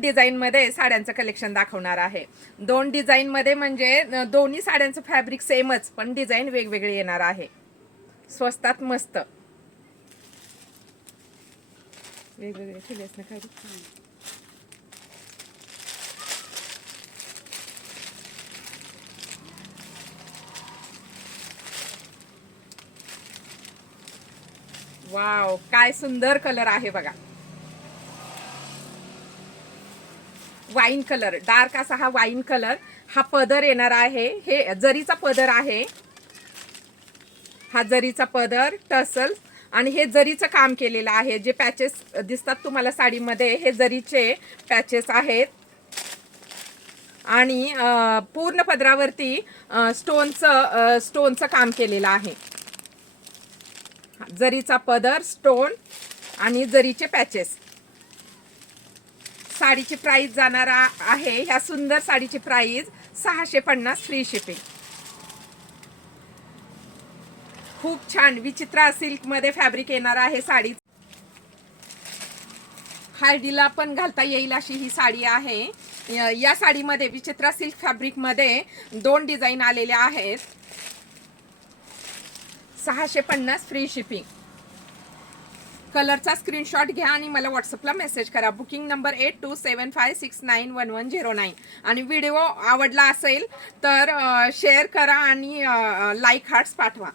Design मध्ये साड्यांचं collection दाखवणार आहे। 2 डिझाईन मध्ये म्हणजे दोन्ही साड्यांचं फॅब्रिक सेमच पण डिझाईन वेगवेगळे येणार आहे। स्वस्तात मस्त वेगवेगळे ठेवलेस ना काही। वाव, काय सुंदर कलर आहे बघा। वाईन कलर, डार्क असा हा वाईन कलर। हा पदर येणार आहे, हे जरीचा पदर आहे। हा जरीचा पदर, टसल्स आणि हे जरीचं काम केलेलं आहे। जे पॅचेस दिसतात तुम्हाला साडीमध्ये हे जरीचे पॅचेस आहेत आणि पूर्ण पदरावरती स्टोनचं काम केलेलं आहे। जरीचा पदर, स्टोन आणि जरीचे पॅचेस। साडीची प्राइस जाणार आहे, ह्या सुंदर साडीची प्राइस 650 फ्री शिपिंग। खूप छान विचित्रा सिल्क मध्ये फॅब्रिक येणार आहे साडी। हळदीला पण घालता येईल अशी ही साडी आहे। या साडीमध्ये विचित्रा सिल्क फॅब्रिक मध्ये 2 डिझाईन आलेले आहेत। 650 फ्री शिपिंग। कलरचा स्क्रीनशॉट घ्या आणि मला व्हॉट्सअपला मेसेज करा। Booking number 8275691109। आणि व्हिडिओ आवडला असेल तर शेअर करा आणि लाईक हार्ट्स पाठवा।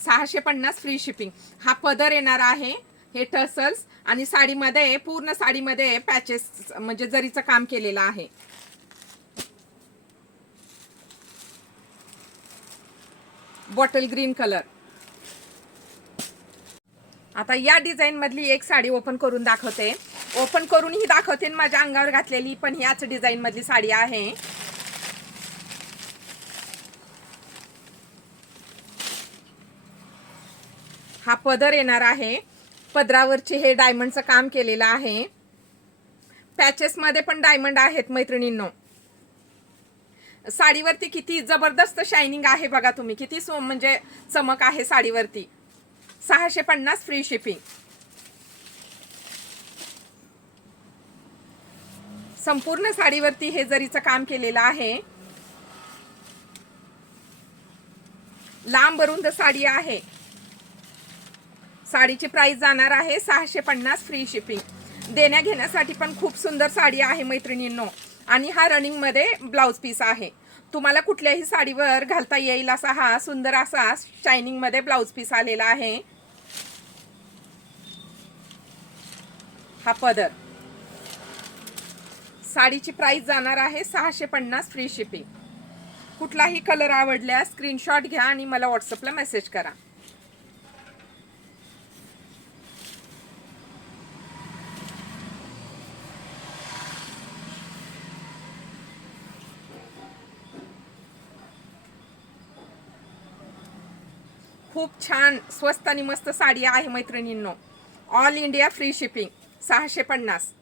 650 फ्री शिपिंग। हा पदर येणार आहे, हे टसल्स आणि साडीमध्ये पूर्ण साडीमध्ये पॅचेस म्हणजे जरीचं काम केलेलं आहे। Bottle green colour. आता या डिझाईन मधली एक साडी ओपन करून दाखवते। ओपन करून ही दाखवते, माझ्या अंगावर घातलेली पण ह्याच डिझाईन मधली साडी आहे। हा पदर येणार आहे, पदरावरचे हे डायमंडचं काम केलेलं आहे। पॅचेस मध्ये पण डायमंड आहेत मैत्रिणींनो। साडीवरती किती जबरदस्त शायनिंग आहे बघा तुम्ही, किती म्हणजे चमक आहे साडीवरती। 650 फ्री शिपिंग। संपूर्ण साडीवरती हे जरीचं काम केलेलं आहे। लांब रुंद साडी आहे। साडीची प्राइस जाणार आहे 650 फ्री शिपिंग। देण्या घेण्यासाठी पण खूप सुंदर साडी आहे मैत्रिणींनो। आणि हा रनिंग मध्ये ब्लाउज पीस आहे। तुम्हाला कुठल्याही साडीवर घालता येईल असा हा सुंदर असा शायनिंग मध्ये ब्लाउज पीस आलेला आहे। हा पदर। साडीची प्राइस जाणार आहे 650 फ्री शिपिंग। कुठलाही कलर आवडल्यास स्क्रीनशॉट घ्या आणि मला व्हॉट्सअपला मेसेज करा। खूप छान स्वस्त आणि मस्त साडी आहे मैत्रिणींनो। All India free shipping 650।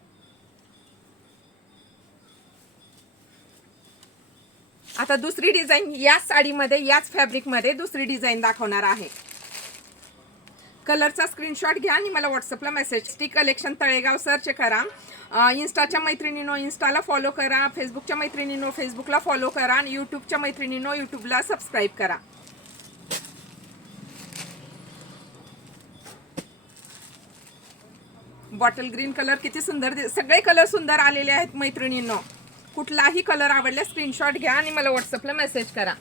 आता दुसरी डिझाईन याच साडीमध्ये याच फॅब्रिकमध्ये दुसरी डिझाईन दाखवणार आहे। कलरचा स्क्रीनशॉट घ्या आणि मला व्हॉट्सअपला message. T collection Talegaon search करा। इंस्टाच्या मैत्रिणींनो इंस्टाला फॉलो करा, फेसबुकच्या मैत्रिणींनो फेसबुकला फॉलो करा आणि यूट्यूबच्या मैत्रिणींनो यूट्यूबला सबस्क्राईब करा। बॉटल ग्रीन कलर किती सुंदर, सगळे कलर सुंदर आलेले आहेत मैत्रिणींनो। कुठलाही कलर आवडल्यास स्क्रीनशॉट घ्या आणि मला व्हॉट्सअपला मेसेज करा।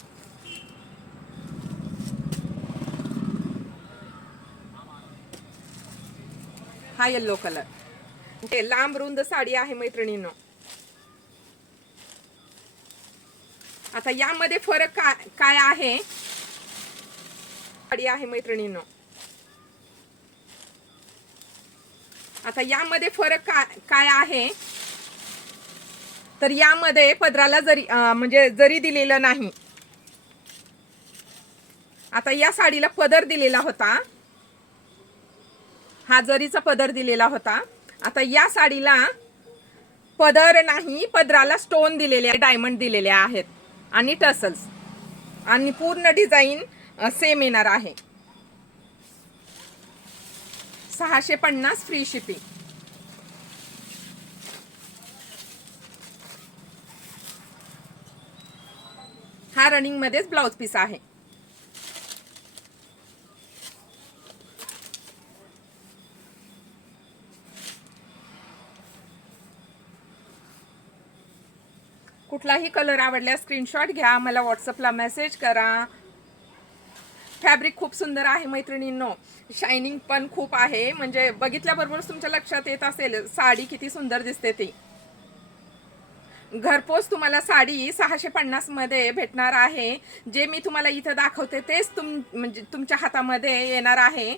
हा येलो कलर, हे लांब रुंद साडी आहे मैत्रिणींनो। आता यामध्ये फरक काय आहे, साडी आहे मैत्रिणींनो। आता यामध्ये फरक काय आहे तर यामध्ये पदराला जरी म्हणजे जरी दिलेलं नाही। आता या साडीला पदर दिलेला होता, हा जरीचा पदर दिलेला होता। आता या साडीला पदर नाही, पदराला स्टोन दिलेले आहे, डायमंड दिलेले आहेत आणि टसल्स आणि पूर्ण डिझाईन सेम येणार आहे। 650 फ्री शिपिंग. हा रनिंग मध्येच ब्लाउज पीस आहे. कुठलाही कलर आवडल्यास स्क्रीनशॉट घ्या, मला व्हॉट्सअपला मेसेज करा. फॅब्रिक खूप सुंदर आहे मैत्रिणींनो, शायनिंग पण खूप आहे. म्हणजे बघितल्याबरोबरच तुमच्या लक्षात येत असेल साडी किती सुंदर दिसते ती. घरपोच तुम्हाला साडी 650 मध्ये भेटणार आहे. जे मी तुम्हाला इथं दाखवते तेच म्हणजे तुमच्या हातामध्ये येणार आहे.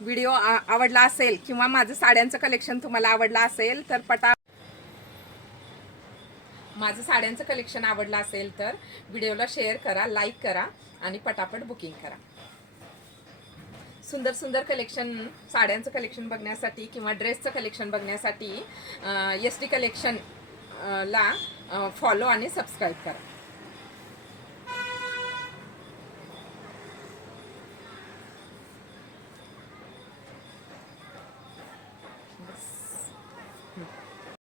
व्हिडिओ आवडला असेल किंवा माझं साड्यांचं कलेक्शन तुम्हाला आवडलं असेल तर माझं साड्यांचं कलेक्शन आवडलं असेल तर व्हिडिओला शेअर करा, लाईक करा आणि पटापट बुकिंग करा. सुंदर सुंदर कलेक्शन, साड्यांचं कलेक्शन बघण्यासाठी किंवा ड्रेसचं कलेक्शन बघण्यासाठी SD कलेक्शन ला फॉलो आणि सबस्क्राईब करा.